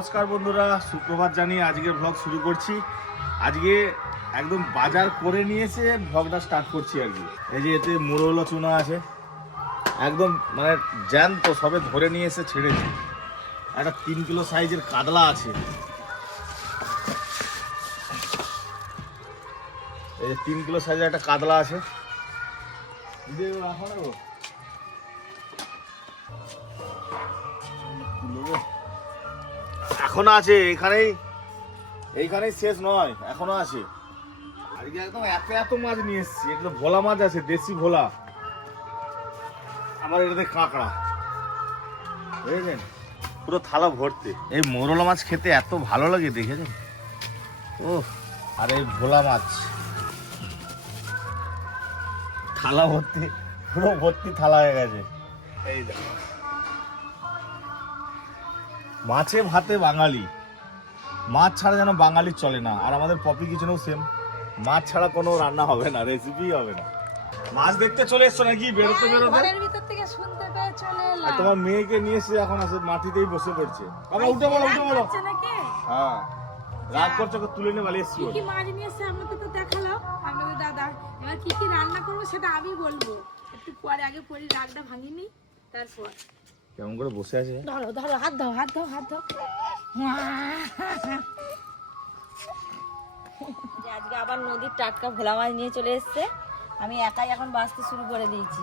নমস্কার বন্ধুরা, সুপ্রভাত জানিয়ে আজকের ব্লগ শুরু করছি। আজকে একদম বাজার করে নিয়েছে, ব্লগটা স্টার্ট করছি আর কি। এই যে এতে মুরৌলা চুনা আছে, একদম মানে জ্যান্ত, সবে ধরে নিয়ে এসে ছেড়েছি। একটা 3 কিলো সাইজের কাতলা আছে, এই যে 3 কিলো সাইজের একটা কাতলা আছে। এখনো আছে এইখানেই শেষ নয়, এখনো আছে। আজকে একদম এত মাছ নিয়ে এসেছি। এগুলো ভোলা মাছ আছে, দেশি ভোলা। আমার এটাতে কাঁকড়া, বুঝলেন, পুরো থালা ভর্তি। এই মোরলা মাছ খেতে এত ভালো লাগে, দেখেছেন? ও, আর এই ভোলা মাছ থালা ভর্তি, পুরো ভর্তি থালা হয়ে গেছে। এই দেখো, মাছে ভাতে বাঙালি, মাছ ছাড়া যেন বাঙালির চলে না। আর আমাদের পপি কিচেনেও সেম, মাছ ছাড়া কোনো রান্না হবে না, রেসিপি হবে না। মাছ দেখতে চলে এসছো নাকি? বেরোতে ঘরের ভিতর থেকে শুনতে পেয়ে চলে এলাম। তোমার মেয়েকে নিয়ে এসে এখন আছে মাটিতেই বসে পড়ছে। বাবা উঠে বলো, উঠে বলো। হ্যাঁ, রাগ করছো, তুলে নিয়ে পালিয়ে এসছি। কি মাছ নিয়ে এসে আমাকে তো দেখালো আমাদের দাদা। এবার কি কি রান্না করবো সেটা আমি বলবো, একটু পরে। আগে পরি রাগটা ভাঙিনি, তারপর কেমন করে বসে আছে। ধরো ধরো, হাত দাও, হাত দাও, হাত দাও। আজকে আবার নদীর টাটকা ভোলা মাছ নিয়ে চলে এসছে। আমি একাই এখন বাঁচতে শুরু করে দিয়েছি।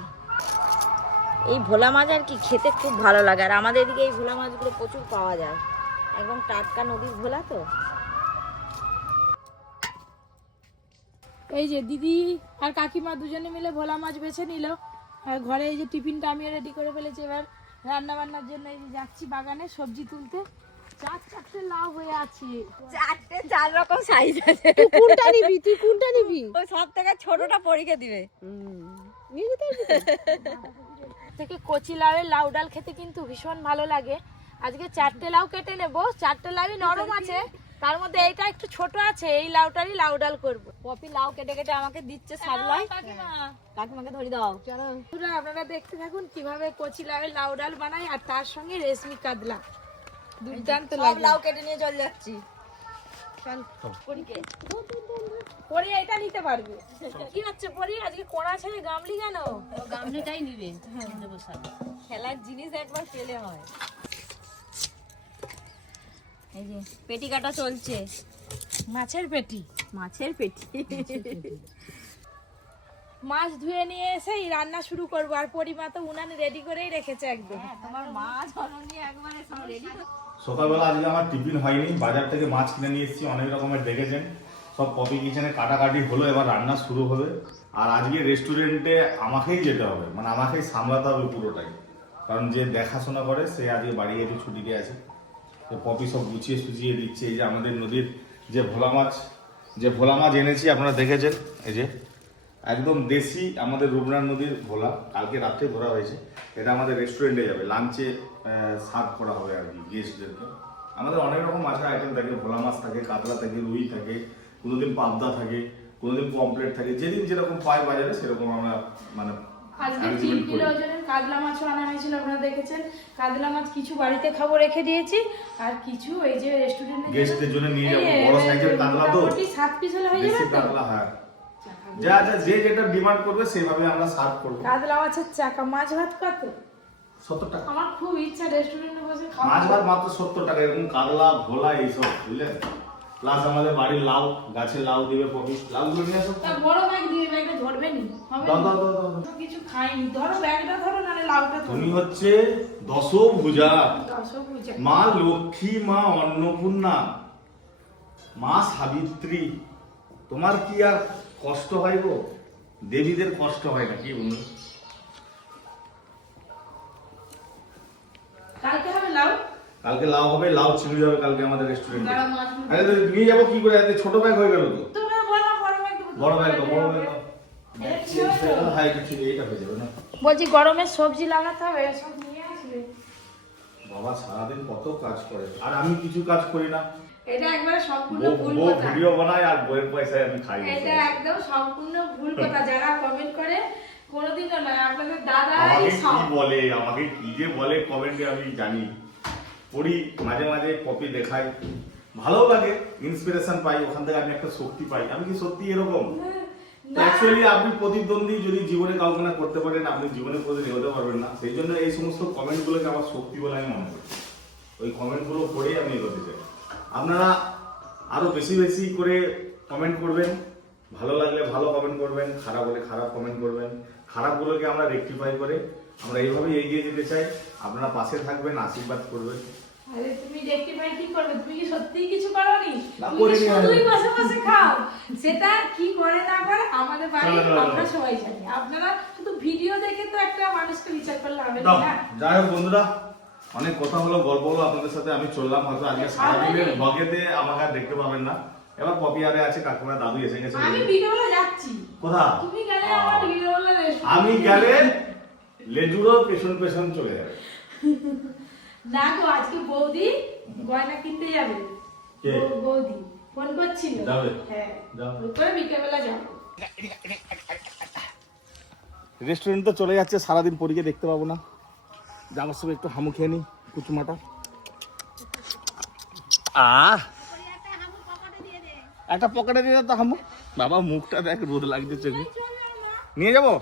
এই ভোলা মাছ আর কি খেতে খুব ভালো লাগে। আর আমাদের এদিকে এই ভোলা মাছগুলো প্রচুর পাওয়া যায়, একদম টাটকা নদীর ভোলা তো। এই যে দিদি আর কাকিমা দুজনে মিলে ভোলা মাছ বেছে নিল। আর ঘরে এই যে টিফিনটা আমি রেডি করে ফেলেছি। এবার রান্না বান্নার জন্য এই যে যাচ্ছি বাগানে সবজি তুলতে। চারটে লাউ হয়ে আছে, 4 রকম সাইজ আছে। তুই কোনটা নিবি? তুই কোনটা নিবি? ওই সব থেকে ছোটটা পরীকে দিবে। থেকে কচি লাউয়ের লাউ ডাল খেতে কিন্তু ভীষণ ভালো লাগে। আজকে 4টে লাউ কেটে নেব। 4টে লাউই নরম আছে, তার মধ্যে এইটা একটু ছোট আছে। এই লাউটারই লাউ ডাল করবো। পপি লাউ কেটে কেটে আমাকে দিচ্ছে সাবলাই। কাকিমাকে ধরে দাও। পুরো আপনারা দেখতে থাকুন কিভাবে কচি লাউয়ের লাউ ডাল বানাই, আর তার সঙ্গে রেশমি কাতলা। দুর্দান্ত সব লাগে। লাউ কেটে নিয়ে চলে যাচ্ছি। পরি এটা নিতে পারবে। কি হচ্ছে পরি, আজকে কোড়া ছেড়ে গামলি কেন? গামলিটাই নিবে। খেলার জিনিস একবার ফেলে হয়। এই যে পেটি কাটা চলছে। মাছের পেটি, মাছের পেটি। মাছ ধুয়ে নিয়ে এসেই রান্না শুরু করবো। আর পরিমা তো উনানে রেডি করেই রেখেছে একদম। তোমার মাছ অলরেডি একবারে সব রেডি। সকালবেলা আজকে আমার টিফিন হয়নি, বাজার থেকে মাছ কিনে নিয়ে এসেছি। অনেক রকমের দেখেছেন, সব পপি কিচেনে কাটাকাটি হলো, এবার রান্না শুরু হবে। আর আজকে রেস্টুরেন্টে আমাকেই যেতে হবে, মানে আমাকেই সামলাতে হবে পুরোটাই, কারণ যে দেখাশোনা করে সে আজকে বাড়ি একটু ছুটিতে আছে। তো পপি সব গুছিয়ে সুজিয়ে দিচ্ছে। এই যে আমাদের নদীর যে ভোলা মাছ এনেছি, আপনারা দেখেছেন। এই যে একদম দেশি আমাদের রূপনার নদীর ভোলা, কালকে রাত্রে ধরা হয়েছে। এটা আমাদের রেস্টুরেন্টে যাবে, লাঞ্চে সার্ভ করা হবে আর কি গেস্টদেরকে। আমাদের অনেক রকম মাছের আইটেম থাকে, ভোলা মাছ থাকে, কাতলা থাকে, রুই থাকে, কোনোদিন পাবদা থাকে, কোনোদিন পমপ্লেট থাকে। যেদিন যেরকম পাই বাজারে সেরকম আমরা মানে আজকে 3 কিলো ওজনের কাতলা মাছও আনা হয়েছিল, আপনারা দেখেছেন। কাতলা মাছ কিছু বাড়িতে খাবো রেখে দিয়েছি, আর কিছু এই যে রেস্টুরেন্টে গেস্টদের জন্য নিয়ে যাবো। বড় সাইজের কাতলা তো, 7 পিস হলে হয়ে যাবে তো। কাতলা, হ্যাঁ, যা যে যেটা ডিমান্ড করবে সেভাবে আমরা সার্ভ করব। কাতলা মাছের চাকা। মাছ ভাত কত? 70 টাকা। আমার খুব ইচ্ছা রেস্টুরেন্টে বসে খাবো। মাছ ভাত মাত্র 70 টাকা। এরকম কাতলা, ভোলা এইসব, বুঝলেন। প্লাস আমাদের বাড়ির লাউ, গাছে লাউ দিবে পপি। লাউগুলো নিয়ে আসো। তা বড় ব্যাগ দিয়ে, ব্যাগটা ধরবে নি? হবে দাও না? দাও দাও দাও। কিছু খাইনি। ধরো ব্যাগটা, ধরো, নালে লাউটা ধরো। তুমি হচ্ছে দশভুজা, দশভুজা মা লক্ষ্মী, মা অন্নপূর্ণা, মা সাবিত্রী। তোমার কি আর কষ্ট হয় গো? দেবীদের কষ্ট হয় না কি বলুন? কালকে হবে লাউ। কালকে লাউ হবে, লাউ চিংড়ি হবে কালকে আমাদের রেস্টুরেন্টে। বড় মাছ আরে তো নিয়ে যাবো কি করে? এত ছোট ব্যাগ হয়ে গেল তো। তোমরা বলো বড় ব্যাগ দেবো। বড় ব্যাগ দাও, বড় ব্যাগ দাও। হ্যাঁ, এটা ঠিক, এইটা হয়ে যাবে না? বলছি গরমের সবজি লাগাতে হবে, সব নিয়ে আসবে। বাবা সারাদিন কত কাজ করে, আর আমি কিছু কাজ করি না। এটা একবারে সম্পূর্ণ ভুল বউ কথা। ভিডিও বানায় আর বইয়ের পয়সায় আমি খাই। এটা একদম সম্পূর্ণ ভুল কথা। যারা কমেন্ট করে কোনোদিনও নয়, আপনাদের দাদাই আমাকে সব। কি বলে, আমাকে কি যে বলে কমেন্টে আমি জানি। পড়ি, মাঝে মাঝে কপি দেখাই, ভালো লাগে, ইন্সপিরেশন পাই, ওখান থেকে আমি একটা শক্তি পাই। আমি কি সত্যি এরকম? অ্যাকচুয়ালি আপনি প্রতিদ্বন্দ্বী যদি জীবনে কাউকে না করতে পারেন, আপনি জীবনে কোনোদিন এগোতে পারবেন না। সেই জন্য এই সমস্ত কমেন্টগুলোকে আমার শক্তি বলে আমি মনে করি। ওই কমেন্টগুলো পড়েই আমি এগোতে চাই। আপনারা আরো বেশি বেশি করে কমেন্ট করবেন, ভালো লাগলে ভালো কমেন্ট করবেন, খারাপ হলে খারাপ কমেন্ট করবেন। খারাপগুলোকে আমরা রেকটিফাই করে আমরা এইভাবেই এগিয়ে যেতে চাই। আপনারা পাশে থাকবেন, আশীর্বাদ করবেন। আরে তুমি রেকটিফাই কি করবে? তুমি কি সত্যিই কিছু করোনি? না, তুমি করিনি আমি। শুধুই বসে বসে খাও। সেটা কি করে না করে আমাদের বাড়ি চলো, চলো, আমরা চলো। সবাই জানি। আপনারা শুধু ভিডিও দেখে তো একটা মানুষকে বিচার করলে হবে দাও। না। যাই হোক বন্ধুরা, অনেক কথা হলো, গল্প হলো আপনাদের সাথে। আমি চললাম, হয়তো আজকে সারাদিনের ব্লগেতে আমাকে আর দেখতে পাবেন না। এবার পপি আরে আছে, কাকুরা, দাদু এসে গেছে। আমি ভিডিওগুলো যাচ্ছি। কোথা? তুমি গেলে আমার ভিডিওগুলো আমি গেলে লেজুরো পেছন পেছন চলে যাবে। না গো, আজকে বৌদি গয়না কিনতে যাবে। কে? বৌদি ফোন করছিল। যাবে? হ্যাঁ, যাও। ওই করে বিকেলবেলা যাবো। রেস্টুরেন্ট তো চলে যাচ্ছে, সারাদিন পরীকে দেখতে পাবো না। যাবার সময় একটু হামু খেয়ে নি, কুচুমাটা। একটা পকেটে দিয়ে দাও তো হামু। বাবা মুখটা দেখ, রোদ লাগছে চোখে। নিয়ে যাবো?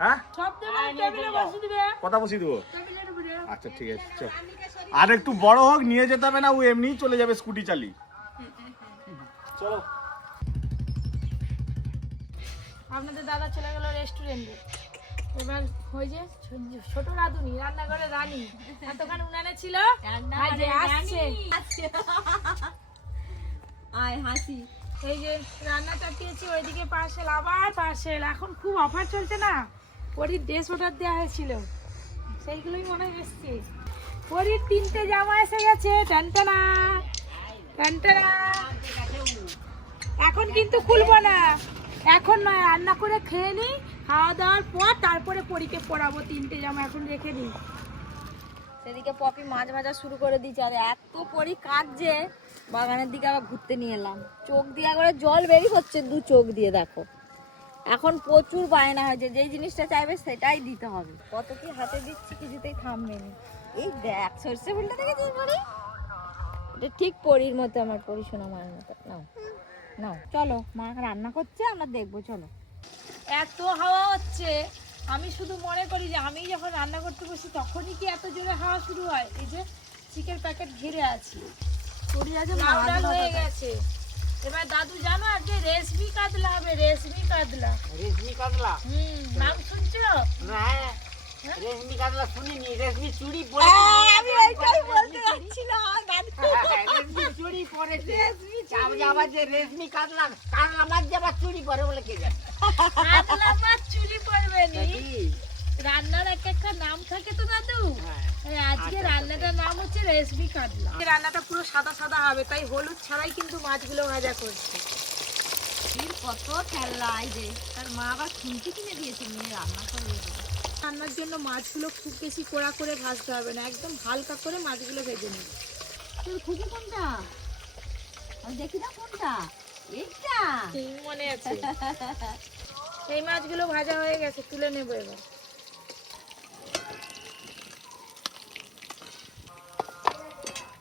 হ্যাঁ, সব দেবে, টেবিলে বসে দিবে। কথা বসিয়ে দেবো। টেবিলের উপরে। আচ্ছা ঠিক আছে, চল। আর একটু বড় হোক, নিয়ে যেতে হবে না, ও এমনিই চলে যাবে স্কুটি চালিয়ে। চলো। আপনাদের দাদা চলে গেল রেস্টুরেন্টে। এবার ওই যে ছোট রাঁধুনি, রান্নাঘরে রানী, এতক্ষণ উনানে ছিল, আর যে আসছে আয় হাসি। এই যে রান্না চাপিয়েছি, ওইদিকে পার্সেল, আবার পার্সেল। এখন খুব অফার চলছে না, পরীর ড্রেস অর্ডার দেওয়া হয়েছিল, সেইগুলোই মনে হয় এসছে। পরীর 3টে জামা এসে গেছে, টানটানা টানটানা। এখন কিন্তু খুলবো না, এখন নয়, রান্না করে খেয়ে নিই, খাওয়া দাওয়ার পর তারপরে পরীকে পরাবো। 3টে জামা এখন রেখে দিই। সেদিকে পপি মাছ ভাজা শুরু করে দিয়েছে, আর এত পরি কাঁদছে, বাগানের দিকে আবার ঘুরতে নিয়ে এলাম। চোখ দিয়ে একবারে জল বেরিয়ে হচ্ছে, 2 চোখ দিয়ে দেখো। এখন প্রচুর বায়না হয়েছে, যেই জিনিসটা চাইবে সেটাই দিতে হবে। কত কি হাতে দিচ্ছি, কিছুতেই থামবে না। এই দেখ সর্ষে ফুলটা দেখেছিস পরি? এটা ঠিক পরির মতো, আমার পরি সোনা মায়ের মতো। নাও নাও, চলো, মা রান্না করছে, আমরা দেখবো, চলো। এত হাওয়া হচ্ছে, আমি শুধু মনে করি যে আমি যখন রান্না করতে বসি তখনই কি এত জোরে হাওয়া শুরু হয়। এই যে চিকেন প্যাকেট ঘিরে আছি, লাল ডাল হয়ে গেছে। এবার দাদু জানো আজকে রেশমি কাতলা হবে, রেশমি কাতলা। রেশমি কাতলা? নাম শুনছো? না, রেশমি কাতলা শুনিনি। রেশমি চুড়ি পরে, আমি এইটাই বলতে যাচ্ছিলাম। রেশমি চুড়ি পরেছে। আমি আবার যে রেশমি কাতলা, কাতলা মাছ যে আবার চুড়ি পরে বলে কে জানে? কাতলা মাছ চুরি করবে নি, কি? রান্নার একটা নাম থাকে তো দাদু। আজকে রান্নাটার নাম হচ্ছে রেশমি কাতলা। রান্নাটা পুরো সাদা সাদা হবে, তাই হলুদ ছাড়াই কিন্তু মাছগুলো ভাজা করছে। কত খেলা, এই যে তার মা আবার খুন্তি কিনে দিয়েছে, মেয়ে রান্না করে দেবে। রান্নার জন্য মাছগুলো খুব বেশি কড়া করে ভাজতে হবে না, একদম হালকা করে মাছগুলো ভেজে নিই। তোর খুঁজে কোনটা? আমি দেখি না কোনটা। এইটা মনে আছে। এই মাছগুলো ভাজা হয়ে গেছে, তুলে নেবো এবার।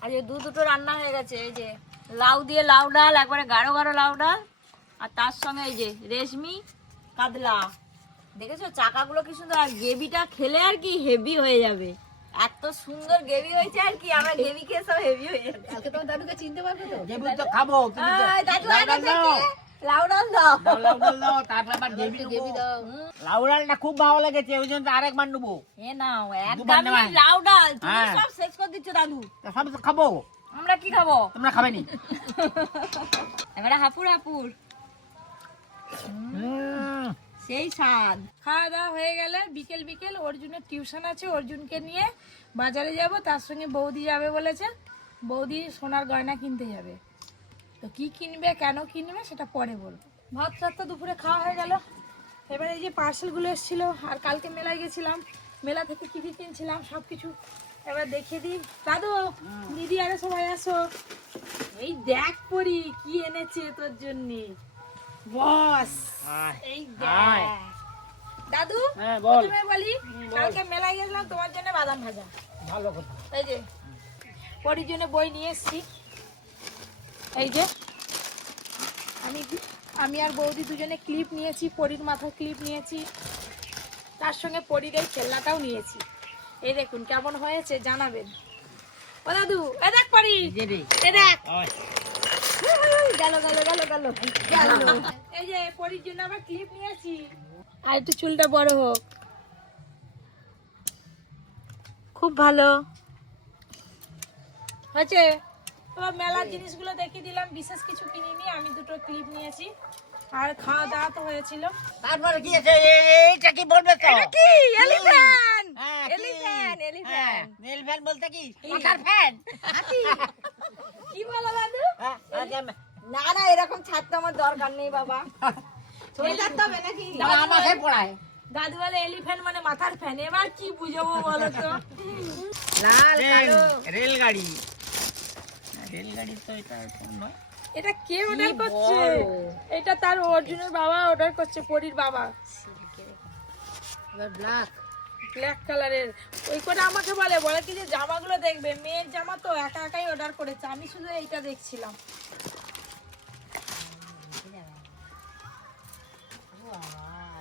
আর এই দুটো রান্না হয়ে গেছে। এই যে লাউ দিয়ে লাউ ডাল, একবারে গাঢ় গাঢ় লাউ ডাল, আর তার সঙ্গে এই যে রেশমি কাতলা। দেখেছো চাকাগুলো কি সুন্দর, আর গ্রেভিটা খেলে আর কি হেভি হয়ে যাবে। এত সুন্দর গ্রেভি হয়েছে, আর কি আমরা গ্রেভি খেয়ে সব হেভি হয়ে যাবে। কালকে তোমার দাদুকে চিনতে পারবে তো? দেবী তো খাবো, তুমি তো দাদু লাউ আগে ডাল দাও। থেকে লাউ ডাল দাও। লাউ ডাল দাও, তারপর আবার দেবী দাও। লাউ ডালটা খুব ভালো লেগেছে, ওই জন্য তো আরেকবার নেবো। এ নাও দুবার একদম নেওয়া। লাউ ডাল, তুমি হ্যাঁ। সব শেষ করে দিচ্ছ দাদু। তা সব তো খাবো, আমরা কি খাবো? তোমরা খাবে নি? এবারে হাপুর হাপুর, সেই স্বাদ। খাওয়া দাওয়া হয়ে গেলে বিকেল বিকেল অর্জুনের টিউশন আছে, অর্জুনকে নিয়ে বাজারে যাব। তার সঙ্গে বৌদি যাবে বলেছে, বৌদি সোনার গয়না কিনতে যাবে। তো কি কিনবে, কেন কিনবে, সেটা পরে বলবো। ভাত টাত তো দুপুরে খাওয়া হয়ে গেল। এবার এই যে পার্সেলগুলো এসেছিল, আর কালকে মেলায় গেছিলাম, মেলা থেকে কি কি কিনছিলাম সব কিছু এবার দেখিয়ে দিই। দাদু, দিদি, আরে সবাই আসো। এই দেখ পরি কি এনেছে তোর জন্য, বস। এই দেখ দাদু, হ্যাঁ, বল। প্রথমে বলি, কালকে মেলায় গেছিলাম তোমার জন্য বাদাম ভাজা। ভালো কথা। এই যে পরির জন্য বই নিয়ে এসেছি। এই যে আমি আর বৌদি দুজনে ক্লিপ নিয়েছি, পরির মাথায় ক্লিপ নিয়েছি, তার সঙ্গে পরির এই খেলনাটাও নিয়েছি। এই দেখুন কেমন হয়েছে জানাবেন। ও দাদু এ দেখ পরি, এ দেখ গেল গেল গেল গেল গেল। এই যে পরির জন্য আবার ক্লিপ নিয়েছি, আর একটু চুলটা বড় হোক। খুব ভালো হয়েছে। এবার মেলার জিনিসগুলো দেখিয়ে দিলাম, বিশেষ কিছু কিনিনি, আমি দুটো ক্লিপ নিয়েছি। আর খাওয়া দাওয়া তো হয়েছিল। তারপরে কি আছে এইটা কি বলবে তো? কি এলিফ্যান্ট হ্যাঁ, কি? এলিফ্যান্ট এলিফ্যান্ট নীল ফ্যান বলতে কি মাথার ফ্যান? কি বলো দাদু? হ্যাঁ, না না এরকম ছাড়তে আমার দরকার নেই বাবা, চলে যেতে হবে নাকি? আমার মাথায় পড়ায় দাদু বলে এলিফ্যান্ট মানে মাথার ফ্যান। এবার কি বুঝাবো বলো তো? লাল কালো রেলগাড়ি তো এটা নয়। এটা কে অর্ডার করছে? এটা তার অর্জুনের বাবা অর্ডার করছে, পরির বাবা। এবার ব্ল্যাক ব্ল্যাক কালারের ওই করে আমাকে বলে বলে কি যে জামাগুলো দেখবে, মেয়ের জামা তো একা একাই অর্ডার করেছে, আমি শুধু এইটা দেখছিলাম।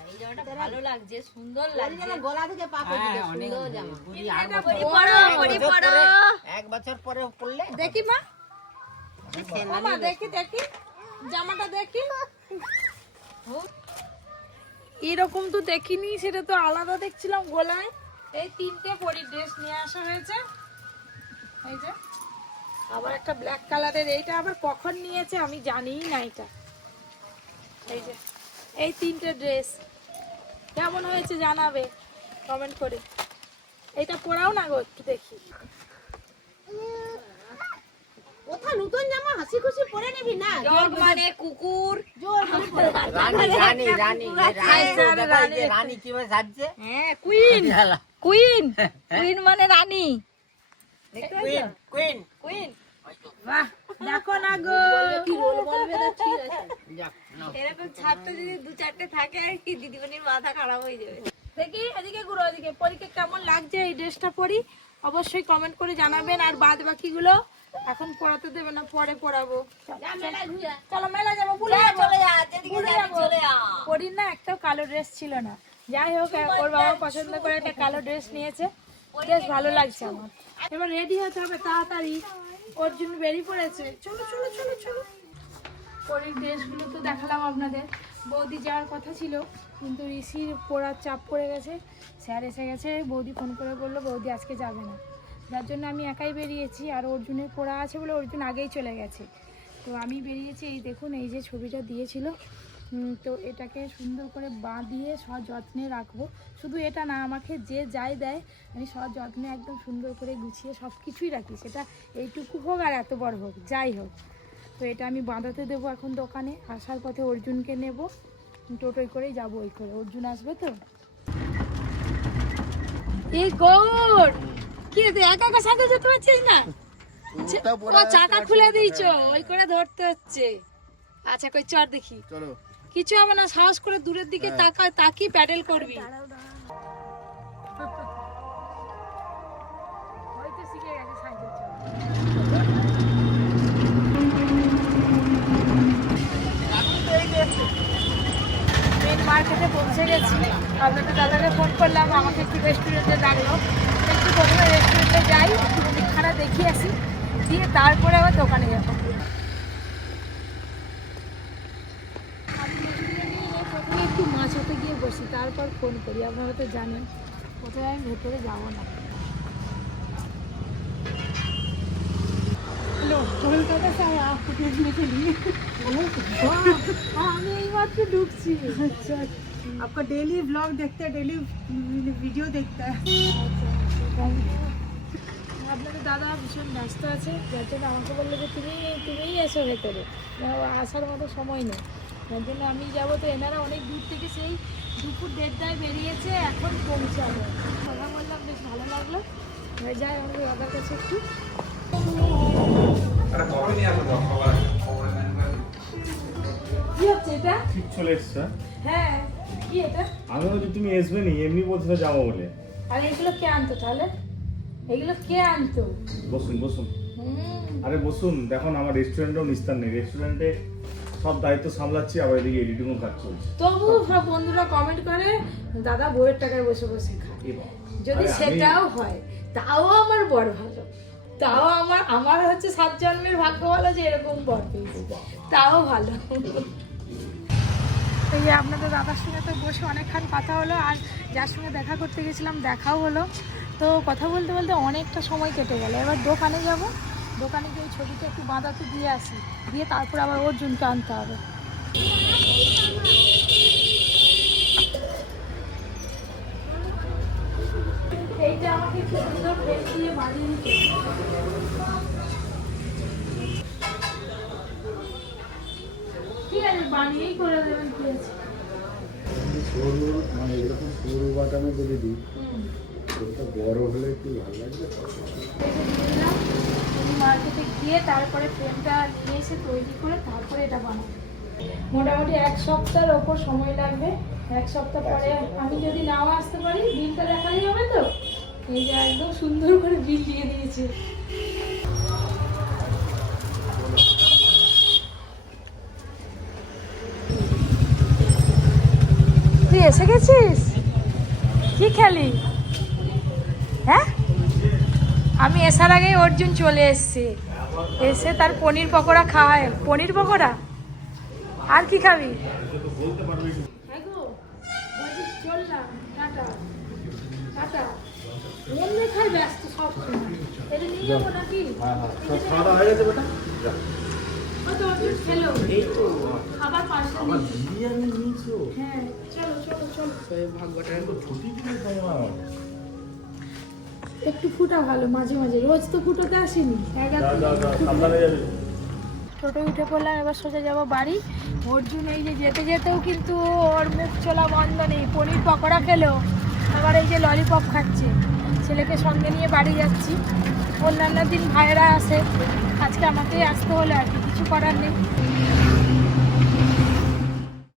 এই জামাটা ভালো লাগছে, সুন্দর লাগছে, গলা থেকে পা হ্যাঁ, পর্যন্ত অনেক সুন্দর জামা। বুড়ি আর এটা বছর পরো, পরি পরো। এক বছর পরে পড়লে দেখি মা, ও মা দেখি দেখি জামাটা দেখি। এরকম তো দেখিনি, সেটা তো আলাদা দেখছিলাম গলায়। এই তিনটে পরির ড্রেস নিয়ে আসা হয়েছে। এই যে আবার একটা ব্ল্যাক কালারের, এইটা আবার কখন নিয়েছে আমি জানিই না। এটা এই যে এই তিনটে ড্রেস কেমন হয়েছে জানাবে কমেন্ট করে। এইটা পরাও না গো একটু দেখি। ওটা নতুন জামা হাসি খুশি পরে নিবি না, জোর মানে কুকুর রানী রানী রানী রানী রানী কিভাবে সাজছে? হ্যাঁ কুইন কুইন কুইন মানে রানী, কুইন কুইন কুইন। বাহ দেখো না গো, কি রোল বলবে না, ঠিক আছে। যাক নাও। এরকম ছাত্র যদি দু চারটে থাকে আর কি দিদিমণির মাথা খারাপ হয়ে যাবে। দেখি এদিকে ঘুরো, এদিকে পরীকে কেমন লাগছে এই ড্রেসটা পরি অবশ্যই কমেন্ট করে জানাবেন। আর বাদ বাকিগুলো এখন পড়াতে দেবে না, পরে পড়াবো। চলো মেলা যাবো, ভুলে যাবো, চলে যা, যেদিকে ভুলে যাবি যাবো। চলে যা। পরির না একটাও কালো ড্রেস ছিল না, যাই হোক ওর বাবা পছন্দ করে একটা কালো ড্রেস নিয়েছে, বেশ ভালো লাগছে আমার। এবার রেডি হতে হবে তাড়াতাড়ি, ওর জন্য বেরিয়ে পড়েছে। চলো চলো চলো চলো। পরের ড্রেসগুলো তো দেখালাম আপনাদের। বৌদি যাওয়ার কথা ছিল কিন্তু ঋষির পড়ার চাপ পড়ে গেছে, স্যার এসে গেছে, বৌদি ফোন করে বললো বৌদি আজকে যাবে না, যার জন্য আমি একাই বেরিয়েছি। আর অর্জুনের পড়া আছে বলে অর্জুন আগেই চলে গেছে, তো আমি বেরিয়েছি। এই দেখুন এই যে ছবিটা দিয়েছিল, তো এটাকে সুন্দর করে বাঁধিয়ে সযত্নে রাখবো। শুধু এটা না, আমাকে যে যাই দেয় আমি সযত্নে একদম সুন্দর করে গুছিয়ে সব কিছুই রাখি, সেটা এইটুকু হোক আর এত বড় হোক যাই হোক। তো এটা আমি বাঁধাতে দেবো এখন দোকানে। আসার পথে অর্জুনকে নেব, টোটোয় করেই যাবো, ওই করে অর্জুন আসবে তো। এই গোর কি রে, একা একা সাথে যেতে পারছিস না? ও চাকা খুলে দিয়েছো, ওই করে ধরতে হচ্ছে। আচ্ছা কই চড় দেখি, কিছু হবে না, সাহস করে দূরের দিকে তাকি প্যাডেল করবি। ওই তো শিখে গেছে সাইকেল চালানো। মেন মার্কেটে পৌঁছে গেছি। আপনাদের দাদাকে ফোন করলাম, আমাকে একটু রেস্টুরেন্টে ডাকলো, একটু প্রথমে রেস্টুরেন্টে যাই, একটু মুদিখানা দেখিয়ে আসি, দিয়ে তারপরে আবার দোকানে যাবো। আমি রেস্টুরেন্টে গিয়ে প্রথমে একটু মাছ হাতে গিয়ে বসি, তারপর ফোন করি। আপনারা তো জানেন কোথায় আমি ভেতরে যাবো না। কলকাতা से आए आपको देखने के लिए। আমি এইমাত্র ঢুকছি। আচ্ছা आपका डेली व्लॉग देखते हैं, डेली वीडियो देखता है। আপনাদের দাদা ভীষণ ব্যস্ত আছে, যার জন্য আমাকে বললো যে তুমিই এসো ভেতরে, আসার মতো সময় নেই, যার জন্য আমি যাবো। তো এনারা অনেক দূর থেকে সেই দুপুর 1:30টায় বেরিয়েছে, এখন পৌঁছাবে। কথা বললাম, বেশ ভালো লাগলো। এবার যাই আমাদের দাদার কাছে একটু। কি হচ্ছে এটা? ঠিক চলে এসছে। হ্যাঁ কি এটা? আমি বলছি তুমি আসবে নি, এমনি বলছিলে যাবো বলে। আর এগুলো কে আনতো তাহলে? এগুলো কে আনতো? বসুন বসুন। আরে বসুন, দেখুন আমার রেস্টুরেন্টেও নিস্তার নেই, রেস্টুরেন্টে সব দায়িত্ব সামলাচ্ছি, আবার এদিকে এডিটিংও কাজ চলছে। তবু সব বন্ধুরা কমেন্ট করে দাদা বইয়ের টাকায় বসে বসে খায়। যদি আরে সেটাও হয় তাও আমার বড় ভালো, তাও আমার হচ্ছে 7 জন্মের ভাগ্য ভালো যে এরকম বর পেয়েছি, তাও ভালো। এই যে আপনাদের দাদার সঙ্গে তো বসে অনেকক্ষণ কথা হলো, আর যার সঙ্গে দেখা করতে গেছিলাম দেখাও হলো। তো কথা বলতে বলতে অনেকটা সময় কেটে গেল। এবার দোকানে যাব, দোকানে গিয়ে ছবিটা একটু বাঁধাতে দিয়ে আসি, দিয়ে তারপর আবার অর্জুনকে আনতে হবে। এইটা আমাকে একটু সুন্দর ফ্রেম দিয়ে বানিয়ে দিতে হবে। ঠিক আছে, বানিয়েই করে দেবেন, ঠিক আছে। সরু মানে এরকম সরু বাটামে যদি দিই ওটা বড় হলে কি ভালো লাগবে? মার্কেটে গিয়ে তারপরে ফ্রেমটা নিয়ে এসে তৈরি করে তারপরে এটা বানাবো। মোটামুটি 1 সপ্তাহের ওপর সময় লাগবে। 1 সপ্তাহ পরে আমি যদি নাও আসতে পারি, বিলটা দেখাই হবে তো। এই যে একদম সুন্দর করে বিল দিয়ে দিয়েছে। তুই এসে গেছিস? কি খেলি? হ্যাঁ, আমি আসার আগেই অর্জুন চলে এসছে, এসে তার পনির পকোড়া খাওয়ায়। পনির পকোড়া আর কি খাবি? ব্যস্ত সব এটা নিয়ে যাবো নাকি? খাওয়া হয়ে গেছে বেটা? খেলো খাবার পাশে নেই। বিরিয়ানি নিয়েছো? হ্যাঁ, চলো চলো চলো। ছুটি দিলে তাই আমার। একটু ফুটা ভালো মাঝে মাঝে, রোজ তো ফুটোতে আসেনি। সাবধানে যাবে। টোটো উঠে পড়লাম, এবার সোজা যাবো বাড়ি। অর্জুন এই যে যেতে যেতেও কিন্তু ওর মুখ চলা বন্ধ নেই, পনির পকোড়া খেলো, আবার এই যে ললিপপ খাচ্ছে। ছেলেকে সঙ্গে নিয়ে বাড়ি যাচ্ছি। অন্যান্য দিন ভাইয়েরা আসে, আজকে আমাকেই আসতে হলো, আর কি কিছু করার নেই।